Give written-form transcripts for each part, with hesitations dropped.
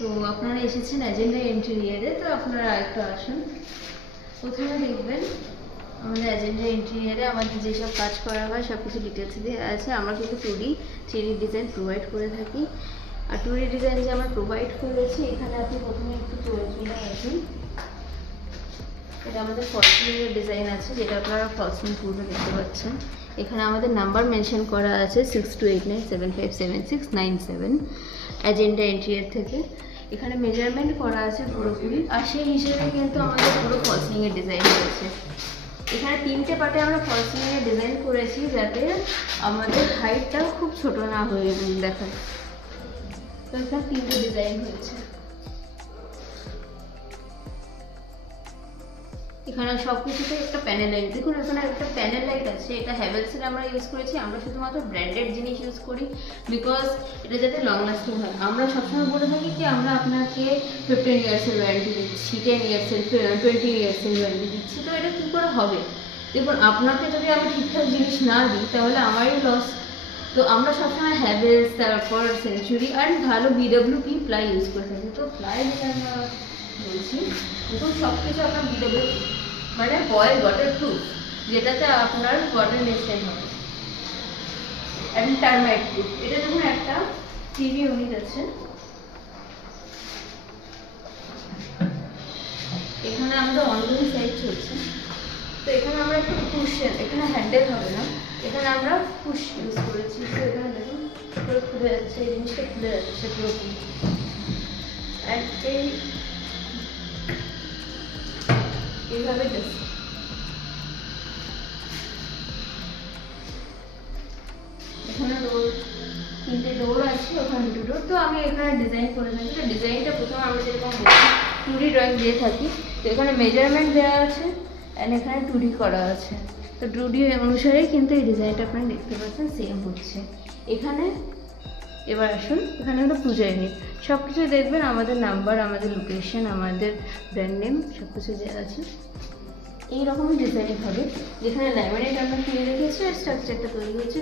তো আপনারা এসেছেন অ্যাজেন্ডা ইন্টেরিয়ারে, তো আপনারা একটু আসুন। প্রথমে দেখবেন আমাদের অ্যাজেন্ডা ইন্টেরিয়ারে আমাদের যেসব কাজ করা হয় সব কিছু ডিটেলস দিয়ে আছে। আমরা কিন্তু 2D 3D ডিজাইন প্রোভাইড করে থাকি। আর 2D ডিজাইন যে আমরা প্রোভাইড করেছি, এখানে আপনি প্রথমে একটু চলে আসুন। এটা আমাদের ফল সিলিংয়ের ডিজাইন আছে, যেটা আপনারা ফল সিলিং পুরো দেখতে পাচ্ছেন। এখানে আমাদের নাম্বার মেনশন করা আছে 6289757697 অ্যাজেন্ডা ইন্টেরিয়ার থেকে। এখানে মেজারমেন্ট করা আছে পুরোপুরি, আর সেই হিসেবে কিন্তু আমাদের পুরো ফল সিলিংয়ের ডিজাইন রয়েছে। এখানে 3টে পার্টে আমরা ফল সিলিংয়ের ডিজাইন করেছি, যাতে আমাদের হাইটটাও খুব ছোট না হয়ে দেখায়। তো এখানে 3টে ডিজাইন হয়েছে। এখানে সব কিছুতে একটা প্যানেল লাইট, দেখুন এখানে একটা প্যানেল লাইট আছে। এটা হ্যাভেলসের আমরা ইউজ করেছি। আমরা শুধুমাত্র ব্র্যান্ডেড জিনিস ইউজ করি, বিকজ এটা যাতে লং লাস্টিং হয়। আমরা সবসময় বলে থাকি কি আমরা আপনাকে 15 ইয়ার্সের ওয়ারেন্টি দিচ্ছি, 10 ইয়ার্সের, 20 ইয়ার্সের ওয়ারেন্টি দিচ্ছি। তো এটা কী করে হবে? দেখুন, আপনাকে যদি আমি ঠিকঠাক জিনিস না দিই তাহলে আমারই লস। তো আমরা সবসময় হ্যাভেলস, তারপর সেঞ্চুরি আর ভালো BWP প্লাই ইউজ করে থাকি। তো প্লাই যেটা আমরা বলছি, দেখুন সব কিছু আপনার BWP মানে বয়েল ওয়াটার প্রুফ, যেটাতে আপনার ওয়াটার রেজিস্ট্যান্ট হবে, এবং টার্মাইট প্রুফ। এটা দেখুন একটা টিভি ইউনিট আছে। এখানে আমাদের অনগোয়িং সাইড চলছে। তো এখানে আমরা একটু পুশ, এখানে হ্যান্ডেল হবে না, এখানে আমরা পুশ ইউজ করেছি। তো এখানে দেখুন পুরো খুলে যাচ্ছে, এই জিনিসটা খুলে যাচ্ছে পুরোপুরি। অ্যান্ড এইভাবে যাচ্ছে। এখানে তিনটে ডোর আছে, ওখানে 2 ডোর। তো আমি এখানে ডিজাইন করে থাকি। তো ডিজাইনটা প্রথমে আমরা যেরকম 2D ড্রয়িং দিয়ে থাকি, তো এখানে মেজারমেন্ট দেওয়া আছে অ্যান্ড এখানে 2D করা আছে। তো 2D অনুসারেই কিন্তু এই ডিজাইনটা আপনারা দেখতে পাচ্ছেন সেম হচ্ছে। এখানে এবার আসুন, এখানে একটা পূজা ইউনিট। সব কিছু দেখবেন, আমাদের নাম্বার, আমাদের লোকেশন, আমাদের ব্র্যান্ড নেম সব কিছু দেওয়া আছে। এইরকমই ডিজাইন হবে, যেখানে ল্যামিনেট আমরা কিনে রেখেছি আর স্ট্রাকচারটা তৈরি হচ্ছে।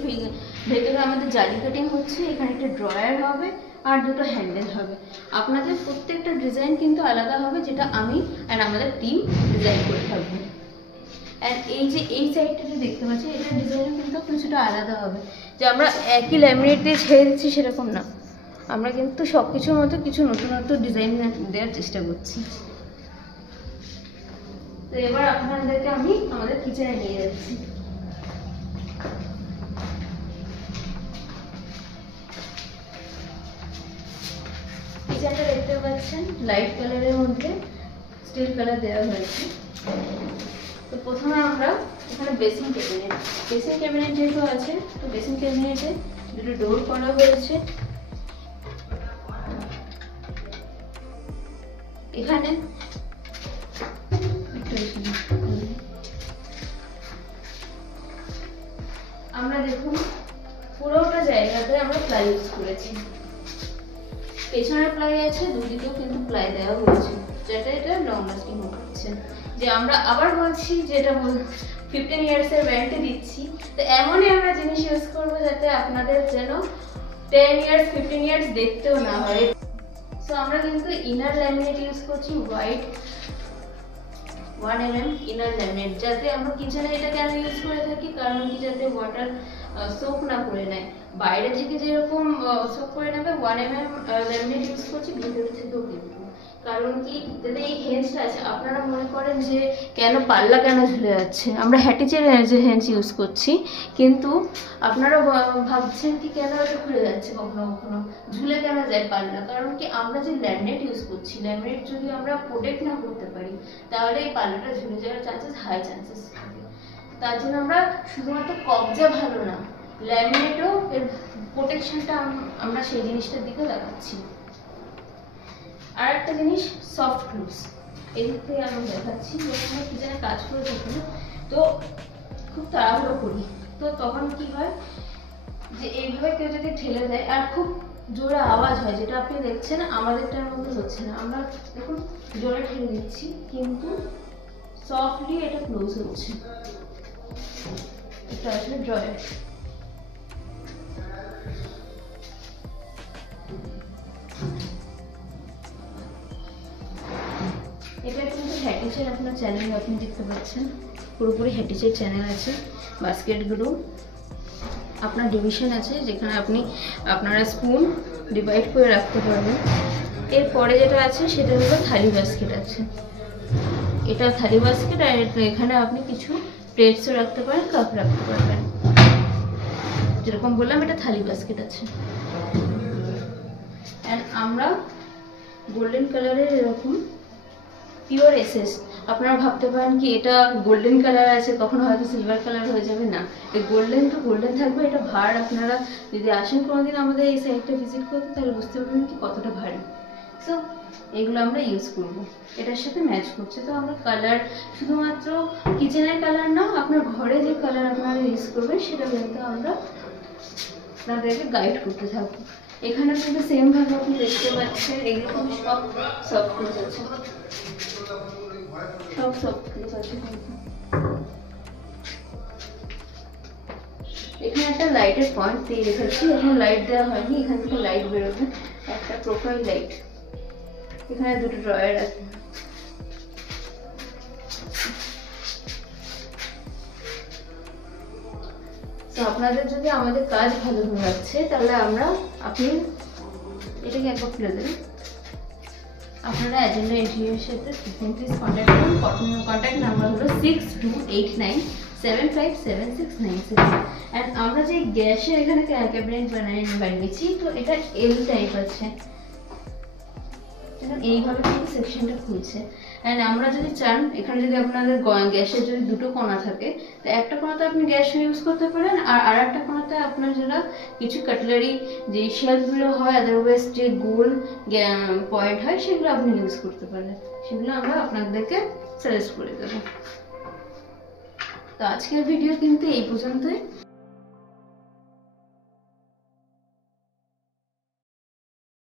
ভেতরে আমাদের জালি কাটিং হচ্ছে। এখানে একটা ড্রয়ার হবে আর 2টো হ্যান্ডেল হবে। আপনাদের প্রত্যেকটা ডিজাইন কিন্তু আলাদা হবে, যেটা আমি আর আমাদের টিম ডিজাইন করে থাকবো। অ্যান্ড এই যে এই সাইডটা যে দেখতে পাচ্ছি, এটার ডিজাইন কিন্তু কিছুটা আলাদা হবে। যে আমরা একই ল্যামিনেট দিয়ে ছেড়ে দিচ্ছি সেরকম না, আমরা কিন্তু সব কিছুর মধ্যে কিছু নতুনত্ব ডিজাইন দেওয়ার চেষ্টা করছি। তো এবার আপনাদেরকে আমি আমাদের কিচেনে নিয়ে যাচ্ছি। কিচেনটা দেখতে পাচ্ছেন লাইট কালারের মধ্যে স্টিল কালার দেওয়া হয়েছে। তো প্রথমে আমরা এখানে বেসিন ক্যাবিনেট যেহেতু আছে, তো বেসিন ক্যাবিনেটে 2টো ডোর করা হয়েছে। এখানে আমরা দেখুন পুরোটা জায়গাতে আমরা প্লাই ইউজ করেছি। পেছনে প্লাই আছে, দুদিকেও কিন্তু প্লাই দেওয়া হয়েছে, যেটা এটা লং লাস্টিং হচ্ছে। যে আমরা আবার বলছি, যেটা 15 ইয়ার্সের ওয়ারেন্টি দিচ্ছি, তো এমনই আমরা জিনিস ইউজ করবো যাতে আপনাদের যেন 10 ইয়ার্স 15 ইয়ার্স দেখতেও না হয়। সো আমরা কিন্তু ইনার ল্যামিনেট ইউজ করছি, হোয়াইট 1 mm ইনার ল্যামিনেট। যাতে আমরা কিচেনে এটা কেন ইউজ করে থাকি, কারণ কি যাতে ওয়াটার সোক না করে নেয়। বাইরে থেকে যেরকম সোক করে নেবে, 1 mm ল্যামিনেট ইউজ করছি, ভিতরে থেকেও কিন্তু। কারণ কি, যাতে এই হেঞ্চটা আছে, আপনারা মনে করেন যে কেন পাল্লা কেন ঝুলে যাচ্ছে, আমরা হ্যাটিচের যে হেঞ্চ ইউজ করছি, কিন্তু আপনারা ভাবছেন কি কেন এটা খুলে যাচ্ছে, কখনো কখনো ঝুলে কেন যায় পাল্লা। কারণ কি, আমরা যে ল্যামিনেট ইউজ করছি, ল্যামিনেট যদি আমরা প্রোটেক্ট না করতে পারি, তাহলে এই পাল্লাটা ঝুলে যাওয়ার চান্সেস হাই চান্সেস থাকে। তার জন্য আমরা শুধুমাত্র কবজা ভালো না, ল্যামিনেটও এর প্রোটেকশনটা আমরা সেই জিনিসটার দিকে লাগাচ্ছি। আর একটা জিনিস, সফট ক্লুজ। এদিক থেকে আমি দেখাচ্ছি, যখন আমরা কিচেনে কাজ করে থাকি তো খুব তাড়াহুড়ো করি, তো তখন কি হয় যে এইভাবে কেউ যদি ঠেলে দেয় আর খুব জোরে আওয়াজ হয়, যেটা আপনি দেখছেন আমাদেরটার মধ্যে হচ্ছে না। আমরা দেখুন জোরে ঠেলে দিচ্ছি, কিন্তু সফটলি এটা ক্লোজ হচ্ছে। এটা আসলে ড্রয়ার। হ্যাটিসের আপনার চ্যানেল আপনি দেখতে পাচ্ছেন, পুরোপুরি হ্যাটিসের চ্যানেল আছে। বাস্কেটগুলো আপনার ডিভিশন আছে, যেখানে আপনি আপনারা স্পুন ডিভাইড করে রাখতে পারবেন। এরপরে যেটা আছে সেটা হলো থালি বাস্কেট আছে। এটা থালি বাস্কেট, আর এখানে আপনি কিছু প্লেটসও রাখতে পারেন, কাপ রাখতে পারবেন। যেরকম বললাম এটা থালি বাস্কেট আছে। অ্যান্ড আমরা গোল্ডেন কালারের এরকম পিওর এসএস, আপনারা ভাবতে পারেন কি এটা গোল্ডেন কালার আছে, কখনো হয়তো সিলভার কালার হয়ে যাবে, না, এই গোল্ডেন তো গোল্ডেন থাকবে। এটা ভার, আপনারা যদি আসেন কোনোদিন আমাদের এই সাইডটা ভিজিট করতে তাহলে বুঝতে পারবেন কি কতটা ভারী। সো এগুলো আমরা ইউজ করব, এটার সাথে ম্যাচ করছে। তো আমরা কালার শুধুমাত্র কিচেনের কালার না, আপনার ঘরে যে কালার আপনারা ইউজ করবেন সেটা কিন্তু আমরা আপনাদেরকে গাইড করতে থাকবো। এখানে কিন্তু সেম ভাবে আপনি দেখতে পাচ্ছেন এগুলো কিন্তু সব সফট ক্লোজ আছে, সব সফট ক্লোজ আছে। এখানে একটা লাইটের পয়েন্ট দিয়ে রেখেছি, এখন লাইট দেওয়া হয়নি, এখান থেকে লাইট বেরোবে, একটা প্রোফাইল লাইট। এখানে দুটো ড্রয়ার আছে। তো আপনাদের যদি আমাদের কাজ ভালো লাগছে তাহলে আপনি এটাকে একবার খুলে দেবেন। আপনারা এজেন্ডা ইন্টেরিয়রের সাথে প্লিজ কন্ট্যাক্ট করুন। কন্ট্যাক্ট নাম্বার হলো 6289757697। অ্যান্ড আমরা যে গ্যাসের এখানে ক্যাবিনেট বানিয়েছি, তো এটা এল টাইপ আছে, এইভাবে কিন্তু সেকশনটা খুলছে। অ্যান্ড আমরা যদি চান, এখানে যদি আপনাদের গ্যাসের যদি দুটো কোণা থাকে, তো একটা কোণাতে আপনি গ্যাস ইউজ করতে পারেন, আর একটা কোণাতে আপনার যারা কিছু কাটলারি যে শেলফগুলো হয়, আদারওয়াইজ যে গোল পয়েন্ট হয় সেগুলো আপনি ইউজ করতে পারেন। সেগুলো আমরা আপনাদেরকে সাজেস্ট করে দেবো। তো আজকের ভিডিও কিন্তু এই পর্যন্তই।